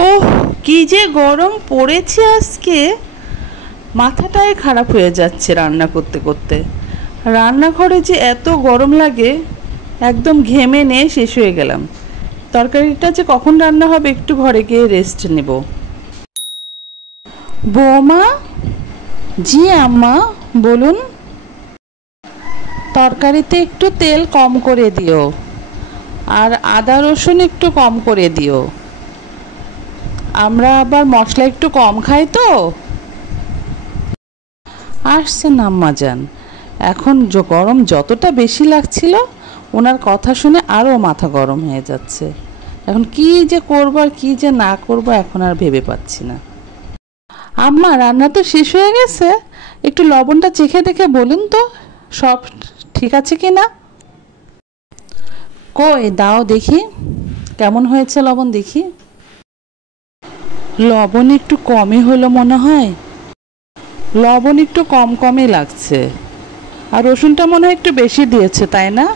ওহ, কি যে গরম পড়েছে আজকে, মাথাটাই খারাপ হয়ে যাচ্ছে রান্না করতে করতে। রান্নাঘরে যে এত গরম লাগে, একদম ঘেমে নিয়ে শেষ হয়ে গেলাম। তরকারিটা যে কখন রান্না হবে একটু ঘরে গিয়ে রেস্ট নেব। বৌমা? জি আম্মা, বলুন। তরকারিতে একটু তেল কম করে দিও, আর আদা রসুন একটু কম করে দিও। আমরা আবার মশলা একটু কম খাই তো। আসছেন আম্মা যান। এখন গরম যতটা বেশি লাগছিল, ওনার কথা শুনে আরও মাথা গরম হয়ে যাচ্ছে। এখন কি যে করবো আর কি যে না করবো এখন আর ভেবে পাচ্ছি না। আম্মা, রান্না তো শেষ হয়ে গেছে, একটু লবণটা চেখে দেখে বলুন তো সব ঠিক আছে কি না। কই দাও দেখি, কেমন হয়েছে লবণ দেখি। লবণ একটু কমই হলো মনে হয়। লবণ একটু কম কমই লাগছে, আর রসুনটা মনে হয় একটু বেশি দিয়েছে, তাই না?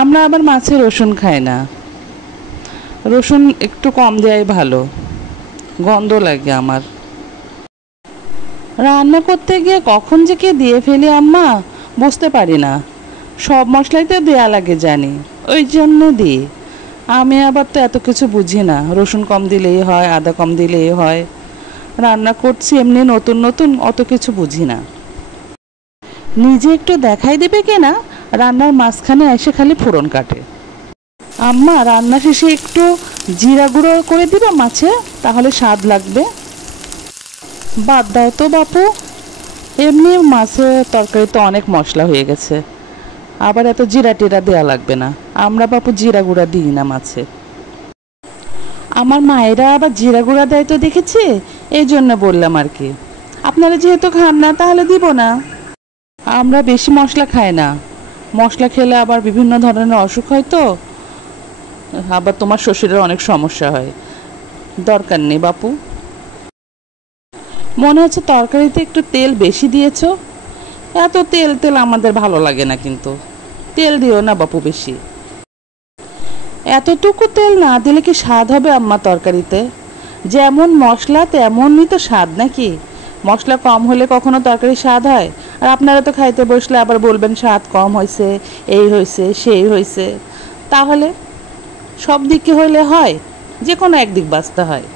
আমরা আবার মাছে রসুন খাই না, রসুন একটু কম দেওয়াই ভালো, গন্ধ লাগে আমার। রান্না করতে গিয়ে কখন যে কে দিয়ে ফেলি আম্মা, বুঝতে পারি না। সব মশলাই তো দেয়া লাগে জানি, ওই জন্য দিই। আমি আবার তো এত কিছু বুঝি না, রসুন কম দিলেই হয়, আদা কম দিলেই হয়। রান্না করছি এমনি নতুন নতুন, অত কিছু বুঝি না। নিজে একটু দেখাই দেবে কিনা, রান্নার মাঝখানে এসে খালি ফোড়ন কাটে। আম্মা, রান্না শেষে একটু জিরা গুঁড়ো করে দিবে মাছে, তাহলে স্বাদ লাগবে। বাদ দাও তো বাপু, এমনি মাছের তরকারিতে অনেক মশলা হয়ে গেছে, আবার এত জিরা টিরা দেওয়া লাগবে না। আমরা বাপু জিরা গুঁড়া দিই না মাছে। আমার মায়েরা আবার জিরা গুঁড়া দেয় তো দেখেছি, এই জন্য বললাম আর কি। আপনারা যেহেতু খান না তাহলে দিব না। আমরা বেশি মশলা খাই না, মশলা খেলে আবার বিভিন্ন ধরনের অসুখ হয় তো, আবার তোমার শ্বশুরের অনেক সমস্যা হয়। দরকার নেই বাপু। মনে হচ্ছে তরকারিতে একটু তেল বেশি দিয়েছো। এত তেল তেল আমাদের ভালো লাগে না, কিন্তু তেল দিও না বাপু বেশি। এতটুকু তেল না দিলে কি স্বাদ হবে আম্মা তরকারিতে? যেমন মশলা তেমনই তো স্বাদ নাকি? মশলা কম হলে কখনো তরকারি স্বাদ হয়? আর আপনারা তো খাইতে বসলে আবার বলবেন স্বাদ কম হয়েছে, এই হয়েছে সেই হয়েছে। তাহলে সব দিকে হইলে হয়, যে কোনো একদিক বাঁচতে হয়।